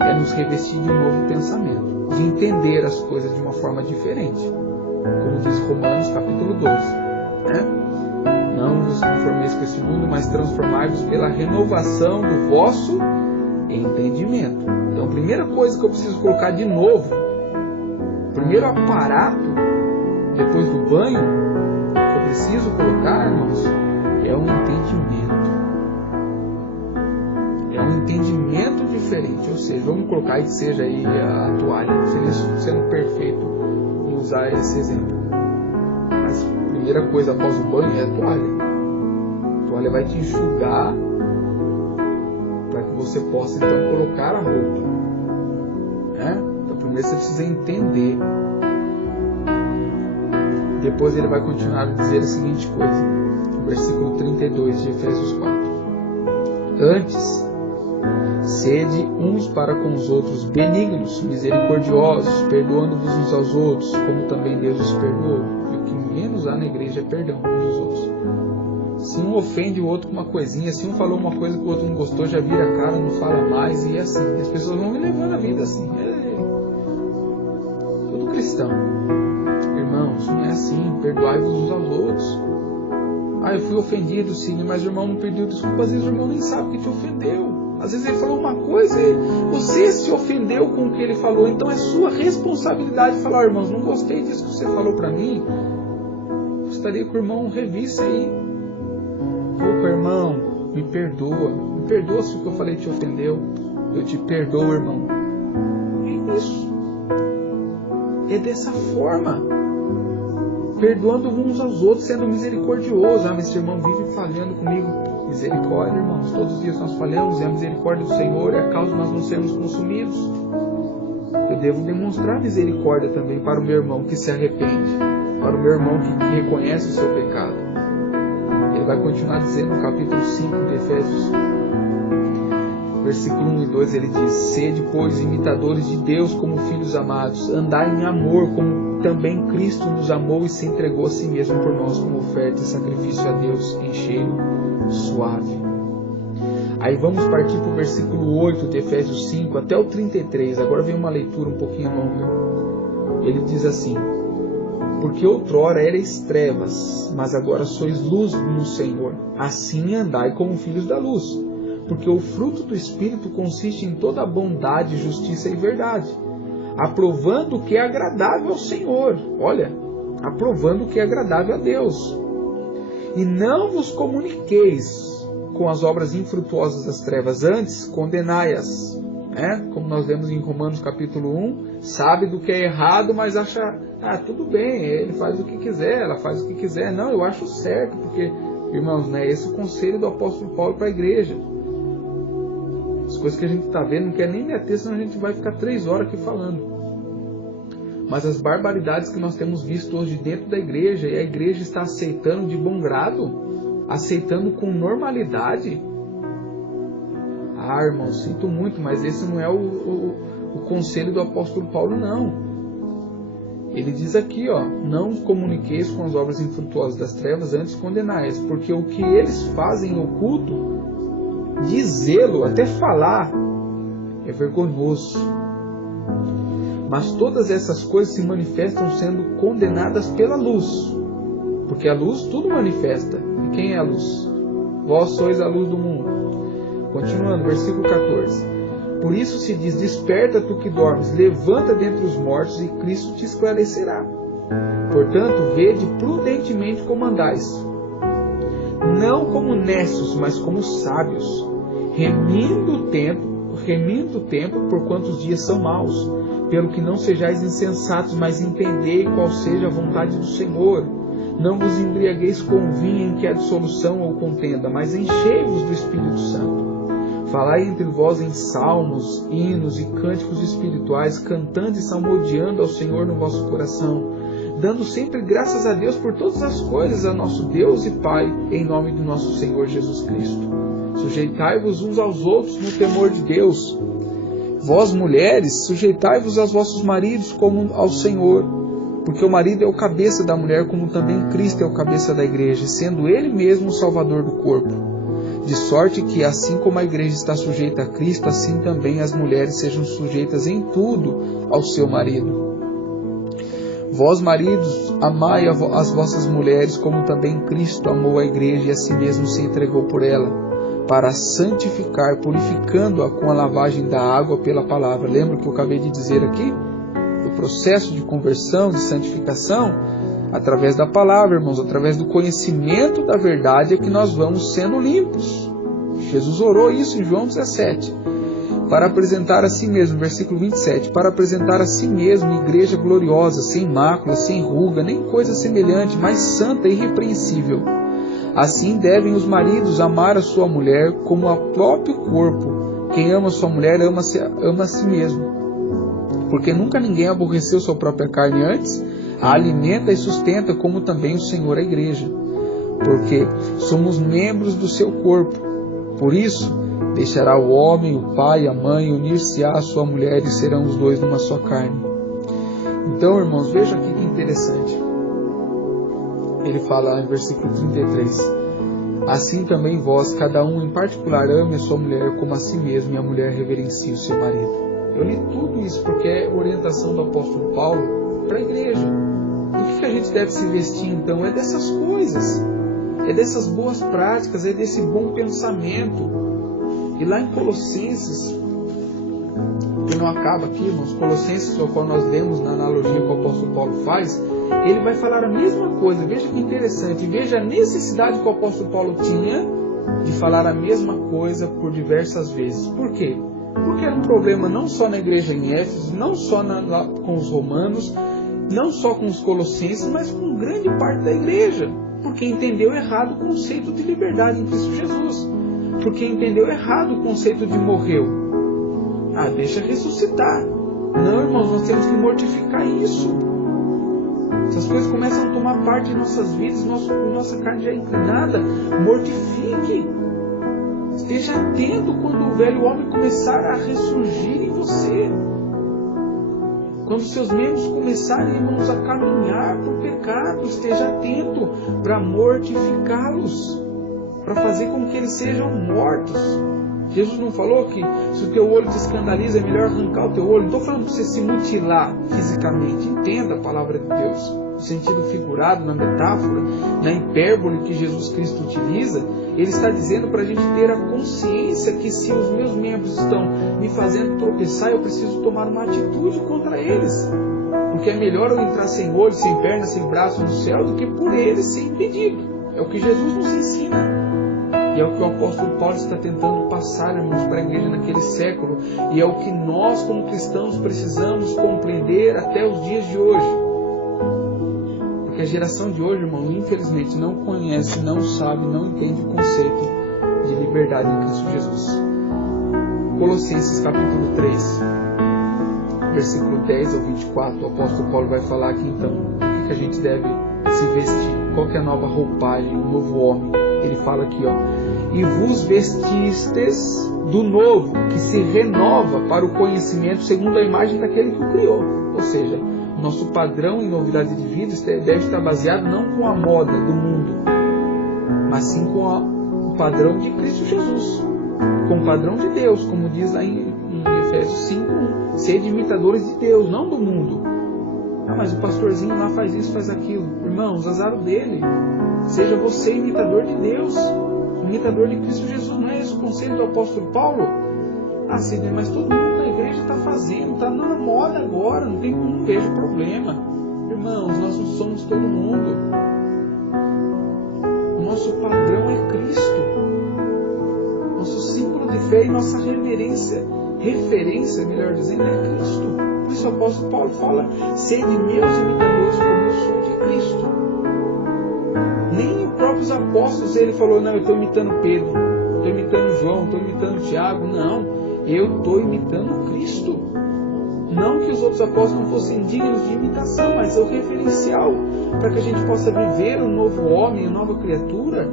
é nos revestir de um novo pensamento, de entender as coisas de uma forma diferente, como diz Romanos capítulo 12, né? Não vos conformeis com esse mundo, mas transformai-vos pela renovação do vosso entendimento. Então, a primeira coisa que eu preciso colocar de novo, o primeiro aparato, depois do banho, que eu preciso colocar, irmãos, é um entendimento. É um entendimento diferente. Ou seja, vamos colocar aí que seja aí a toalha, sendo perfeito em usar esse exemplo. Mas a primeira coisa após o banho é a toalha. A toalha vai te enxugar para que você possa então colocar a roupa, né? Então primeiro você precisa entender. Depois ele vai continuar a dizer a seguinte coisa, no versículo 32 de Efésios 4: antes, sede uns para com os outros benignos, misericordiosos, perdoando-vos uns aos outros, como também Deus os perdoou. E o que menos há na igreja é perdão uns aos outros. Se um ofende o outro com uma coisinha, se um falou uma coisa que o outro não gostou, já vira a cara, não fala mais, e assim. As pessoas vão levando a vida assim. Todo cristão. Irmãos, não é assim. Perdoai-vos uns aos outros. Ah, eu fui ofendido, sim, mas o irmão não pediu desculpa. Às vezes o irmão nem sabe que te ofendeu. Às vezes ele falou uma coisa e você se ofendeu com o que ele falou. Então é sua responsabilidade falar: irmãos, não gostei disso que você falou para mim. Gostaria que o irmão revisse aí. Opa, irmão, me perdoa se o que eu falei te ofendeu, eu te perdoo, irmão. É isso, é dessa forma, perdoando uns aos outros, sendo misericordioso. Ah, mas esse irmão vive falhando comigo. Misericórdia, irmãos, todos os dias nós falhamos, e a misericórdia do Senhor é a causa de nós não sermos consumidos. Eu devo demonstrar misericórdia também para o meu irmão que se arrepende, para o meu irmão que reconhece o seu pecado. Ele vai continuar dizendo no capítulo 5 de Efésios, versículo 1 e 2, ele diz: sede, pois, imitadores de Deus como filhos amados, andai em amor como também Cristo nos amou e se entregou a si mesmo por nós como oferta e sacrifício a Deus em cheiro suave. Aí vamos partir para o versículo 8 de Efésios 5 até o 33. Agora vem uma leitura um pouquinho longa. Ele diz assim: porque outrora erais trevas, mas agora sois luz no Senhor. Assim andai como filhos da luz. Porque o fruto do Espírito consiste em toda bondade, justiça e verdade, aprovando o que é agradável ao Senhor. Olha, aprovando o que é agradável a Deus. E não vos comuniqueis com as obras infrutuosas das trevas, antes condenai-as. Como nós lemos em Romanos capítulo 1, sabe do que é errado, mas acha, tudo bem, ele faz o que quiser, ela faz o que quiser. Não, eu acho certo, porque, irmãos, esse é o conselho do apóstolo Paulo para a igreja. As coisas que a gente está vendo, não quer nem meter, senão a gente vai ficar 3 horas aqui falando. Mas as barbaridades que nós temos visto hoje dentro da igreja, e a igreja está aceitando de bom grado, aceitando com normalidade. Irmão, sinto muito, mas esse não é o conselho do apóstolo Paulo, não. Ele diz aqui, não comuniqueis com as obras infrutuosas das trevas, antes condenai-as, porque o que eles fazem oculto, dizê-lo, até falar, é vergonhoso. Mas todas essas coisas se manifestam sendo condenadas pela luz, porque a luz tudo manifesta. E quem é a luz? Vós sois a luz do mundo. Continuando, versículo 14. Por isso se diz: desperta tu que dormes, levanta dentre os mortos e Cristo te esclarecerá. Portanto, vede prudentemente como andais, não como necios, mas como sábios, remindo o tempo, porquanto os dias são maus. Pelo que não sejais insensatos, mas entendei qual seja a vontade do Senhor. Não vos embriagueis com vinho em que há dissolução ou contenda, mas enchei-vos do Espírito Santo. Falai entre vós em salmos, hinos e cânticos espirituais, cantando e salmodiando ao Senhor no vosso coração, dando sempre graças a Deus por todas as coisas, a nosso Deus e Pai, em nome do nosso Senhor Jesus Cristo. Sujeitai-vos uns aos outros no temor de Deus. Vós, mulheres, sujeitai-vos aos vossos maridos como ao Senhor, porque o marido é o cabeça da mulher, como também Cristo é o cabeça da igreja, sendo Ele mesmo o Salvador do corpo. De sorte que, assim como a igreja está sujeita a Cristo, assim também as mulheres sejam sujeitas em tudo ao seu marido. Vós, maridos, amai as vossas mulheres, como também Cristo amou a igreja e a si mesmo se entregou por ela, para a santificar, purificando-a com a lavagem da água pela palavra. Lembra que eu acabei de dizer aqui? O processo de conversão, de santificação, através da palavra, irmãos, através do conhecimento da verdade é que nós vamos sendo limpos. Jesus orou isso em João 17. Para apresentar a si mesmo, versículo 27, para apresentar a si mesmo igreja gloriosa, sem mácula, sem ruga, nem coisa semelhante, mas santa e irrepreensível. Assim devem os maridos amar a sua mulher como ao próprio corpo. Quem ama a sua mulher ama a si mesmo. Porque nunca ninguém aborreceu sua própria carne, antes a alimenta e sustenta, como também o Senhor a igreja. Porque somos membros do seu corpo. Por isso, deixará o homem, o pai e a mãe, unir-se-á à sua mulher e serão os dois numa só carne. Então, irmãos, vejam aqui que interessante. Ele fala em versículo 33. Assim também vós, cada um em particular, ame a sua mulher como a si mesmo, e a mulher reverencie o seu marido. Eu li tudo isso porque é orientação do apóstolo Paulo para a igreja. Do que a gente deve se vestir então? É dessas coisas. É dessas boas práticas, é desse bom pensamento. E lá em Colossenses, que não acaba aqui, irmãos, Colossenses, o qual nós lemos na analogia que o apóstolo Paulo faz, ele vai falar a mesma coisa. Veja que interessante, veja a necessidade que o apóstolo Paulo tinha de falar a mesma coisa por diversas vezes. Por quê? Porque era um problema não só na igreja em Éfeso, não só com os romanos, não só com os colossenses, mas com grande parte da igreja. Porque entendeu errado o conceito de liberdade em Cristo Jesus. Porque entendeu errado o conceito de morreu. Deixa ressuscitar. Não, irmãos, nós temos que mortificar isso. Essas coisas começam a tomar parte de nossas vidas, nossa carne já é inclinada. Mortifique. Esteja atento quando o velho homem começar a ressurgir em você. Quando os seus membros começarem, irmãos, a caminhar para o pecado, esteja atento para mortificá-los, para fazer com que eles sejam mortos. Jesus não falou que se o teu olho te escandaliza, é melhor arrancar o teu olho? Não estou falando para você se mutilar fisicamente. Entenda a palavra de Deus, no sentido figurado, na metáfora, na hipérbole que Jesus Cristo utiliza. Ele está dizendo para a gente ter a consciência que se os meus membros estão me fazendo tropeçar, eu preciso tomar uma atitude contra eles. Porque é melhor eu entrar sem olho, sem perna, sem braço no céu, do que por eles ser impedido. É o que Jesus nos ensina. E é o que o apóstolo Paulo está tentando passar, irmãos, para a igreja naquele século. E é o que nós, como cristãos, precisamos compreender até os dias de hoje. Porque a geração de hoje, irmão, infelizmente não conhece, não sabe, não entende o conceito de liberdade em Cristo Jesus. Colossenses capítulo 3, versículo 10 ao 24, o apóstolo Paulo vai falar aqui então o que a gente deve se vestir, qual que é a nova roupagem, o novo homem. Ele fala aqui, e vos vestistes do novo, que se renova para o conhecimento segundo a imagem daquele que o criou. Ou seja, o nosso padrão em novidade de vida deve estar baseado não com a moda do mundo, mas sim com o padrão de Cristo Jesus, com o padrão de Deus, como diz lá em Efésios 5:1. Sede imitadores de Deus, não do mundo. Mas o pastorzinho lá faz isso, faz aquilo. Irmãos, azar dele. Seja você imitador de Deus, imitador de Cristo Jesus. Não é esse o conselho do apóstolo Paulo? Sidney, mas todo mundo na igreja está fazendo, está na moda agora, não vejo problema. Irmãos, nós não somos todo mundo. O nosso padrão é Cristo. Nosso símbolo de fé e nossa referência, melhor dizendo, é Cristo. Por isso o apóstolo Paulo fala, sede meus imitadores como eu sou de Cristo. Nem os próprios apóstolos ele falou, não, eu estou imitando Pedro, estou imitando João, estou imitando Tiago. Não, eu estou imitando Cristo. Não que os outros apóstolos não fossem dignos de imitação, mas é o referencial para que a gente possa viver um novo homem, uma nova criatura.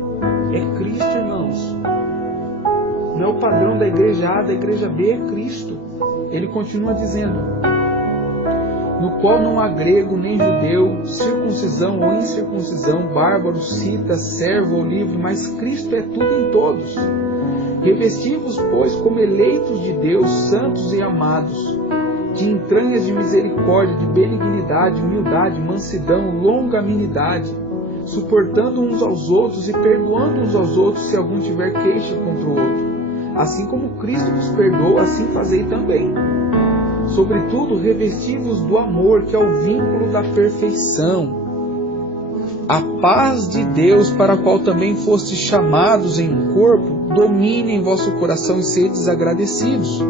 É Cristo, irmãos. Não é o padrão da igreja A, da igreja B, é Cristo. Ele continua dizendo, no qual não há grego nem judeu, circuncisão ou incircuncisão, bárbaro, cita, servo ou livre, mas Cristo é tudo em todos. Revesti-vos, pois, como eleitos de Deus, santos e amados, de entranhas de misericórdia, de benignidade, humildade, mansidão, longanimidade, suportando uns aos outros e perdoando uns aos outros se algum tiver queixa contra o outro. Assim como Cristo vos perdoou, assim fazei também. Sobretudo, revesti-vos do amor, que é o vínculo da perfeição. A paz de Deus, para a qual também fostes chamados em um corpo, domine em vosso coração e sedes agradecidos.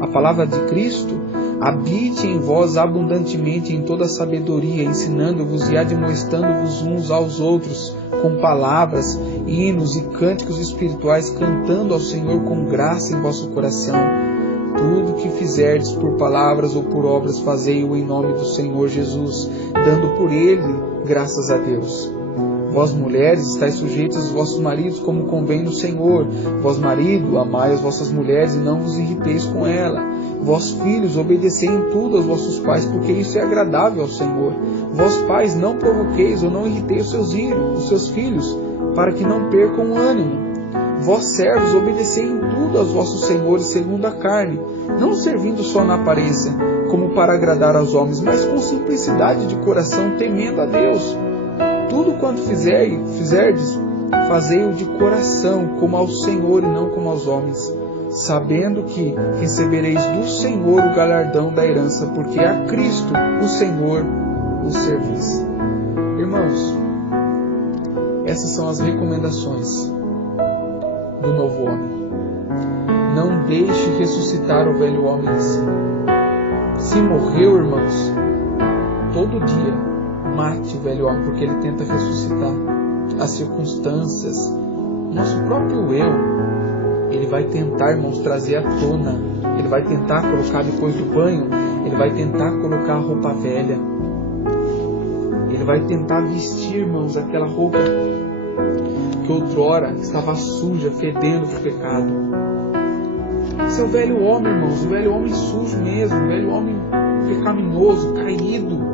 A palavra de Cristo habite em vós abundantemente em toda a sabedoria, ensinando-vos e admoestando-vos uns aos outros, com palavras, hinos e cânticos espirituais, cantando ao Senhor com graça em vosso coração. Tudo que fizerdes por palavras ou por obras, fazei-o em nome do Senhor Jesus, dando por Ele graças a Deus. Vós, mulheres, estáis sujeitas aos vossos maridos, como convém no Senhor. Vós, marido, amai as vossas mulheres e não vos irriteis com ela. Vós, filhos, obedecei em tudo aos vossos pais, porque isso é agradável ao Senhor. Vós, pais, não provoqueis ou não irriteis os seus filhos, para que não percam o ânimo. Vós, servos, obedecei em tudo aos vossos senhores segundo a carne, não servindo só na aparência, como para agradar aos homens, mas com simplicidade de coração, temendo a Deus. Tudo quanto fizerdes, fazei-o de coração, como ao Senhor e não como aos homens, sabendo que recebereis do Senhor o galardão da herança, porque a Cristo, o Senhor, o servis. Irmãos, essas são as recomendações do novo homem. Não deixe ressuscitar o velho homem em si. Se morreu, irmãos, todo dia mate o velho homem, porque ele tenta ressuscitar. As circunstâncias, nosso próprio eu, ele vai tentar, irmãos, trazer à tona. Ele vai tentar colocar depois do banho, ele vai tentar colocar a roupa velha. Ele vai tentar vestir, irmãos, aquela roupa que outrora estava suja, fedendo do pecado. Esse é o velho homem, irmãos, o velho homem sujo mesmo, o velho homem pecaminoso, caído,